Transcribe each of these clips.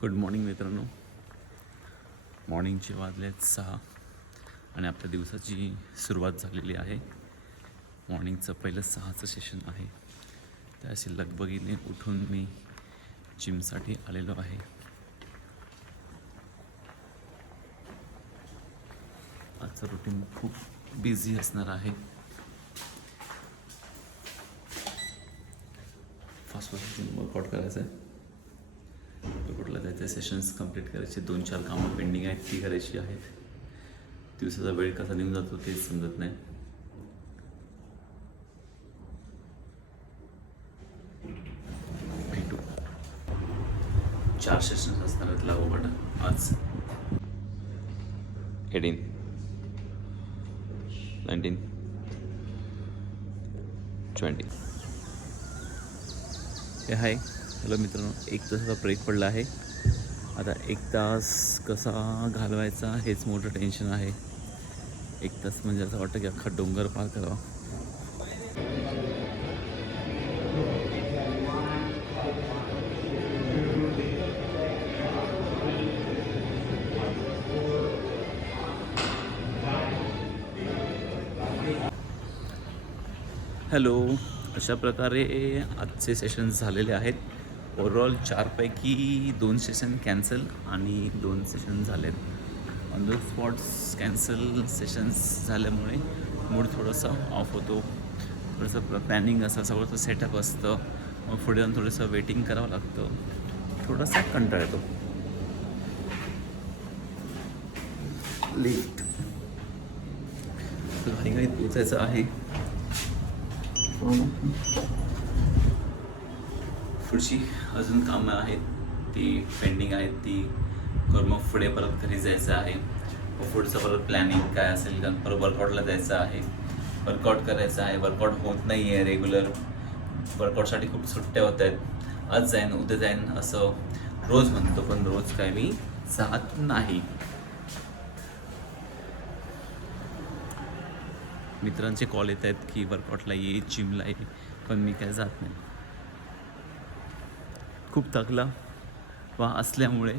Good morning मित्रांनो. मॉर्निंगचे वाजले 6 आणि आपल्या दिवसाची सुरुवात झालेली आहे. मॉर्निंगचं पहिलं 6चं सेशन आहे. त्या अशी लगबगीने उठून मी जिमसाठी आलेलो आहे. आजचं रुटीन खूप बिझी असणार आहे. फास्ट वर्कआउट करायचं आहे. कुठला जायचं, सेशन्स कंप्लीट करायचे, 2-4 कामं पेंडिंग आहेत ती करायची आहेत. दिवसाचा वेळ कसा निघून जातो तेच समजत नाही. भेटू. 4 सेशन्स असणार आहेत लागोपाठ आज. 18, 19, 20. हे हाय. हॅलो मित्रांनो, 1 तासाचा ब्रेक पडला आहे. आता 1 तास कसा घालवायचा हेच मोठं टेन्शन आहे. 1 तास म्हणजे असं वाटतं की अख्खा डोंगर पार करावा. हॅलो. अशा प्रकारे आजचे सेशन्स झालेले आहेत. ओव्हरऑल 4 पैकी 2 सेशन कॅन्सल आणि 2 सेशन झालेत. On the spots cancel sessions झाल्यामुळे मूड थोडंसं ऑफ होतो. थोडंसं प्लॅनिंग असं सगळं सेटअप असतं. मग पुढे जाऊन थोडंसं वेटिंग करावं लागतं. थोडासा कंटाळा येतो. लिफ्ट घाईघाईत पोचायचं आहे. पुढची अजून कामं आहेत ती पेंडिंग आहेत, ती करून मग पुढे परत घरी जायचं आहे. मग पुढचं परत प्लॅनिंग काय असेल का, परत वर्कआउटला जायचं आहे, वर्कआउट करायचं आहे. वर्कआउट होत नाही आहे रेग्युलर. वर्कआउटसाठी खूप सुट्ट्या होत आहेत. आज जाईन उद्या जाईन असं रोज म्हणतो, पण रोज काय मी जात नाही. मित्रांचे कॉल येत आहेत की वर्कआउटला ये, जिमला ये, पण मी काय जात नाही. खूप थकला असल्यामुळे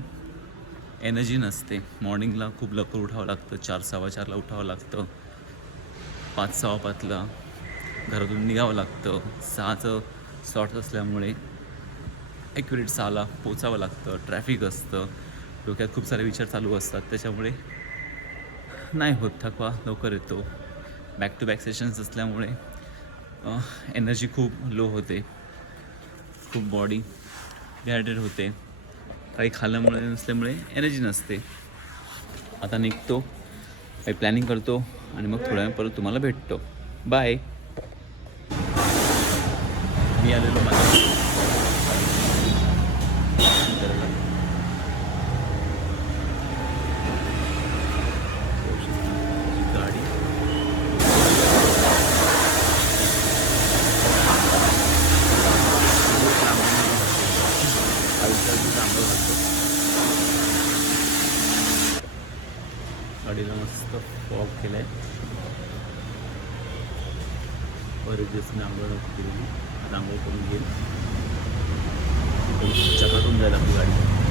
एनर्जी नसते. मॉर्निंगला खूप लवकर उठावं लागतं. 4-4:15ला उठावं लागतं. 5-5:15ला घरातून निघावं लागतं. 6चं स्लॉट असल्यामुळे ॲक्युरेट 6ला पोचावं लागतं. ट्रॅफिक असतं. डोक्यात खूप सारे विचार चालू असतात. त्याच्यामुळे नाही होत. थकवा लवकर येतो. बॅक टू बॅक सेशन्स असल्यामुळे एनर्जी खूप लो होते. खूप बॉडी डिहायड्रेट होते. काही खाल्ल्यामुळे नसल्यामुळे एनर्जी नसते. आता निघतो, काही प्लॅनिंग करतो आणि मग थोड्या वेळ परत तुम्हाला भेटतो. बाय. मी आलेलो माझ्या गाडी. गाडीला मस्त फॉग केला आहे. बरेच दिवस मी आंघोळ केली. आता आंघोळ करून घेईल. चकाटून जाईल आपली गाडी.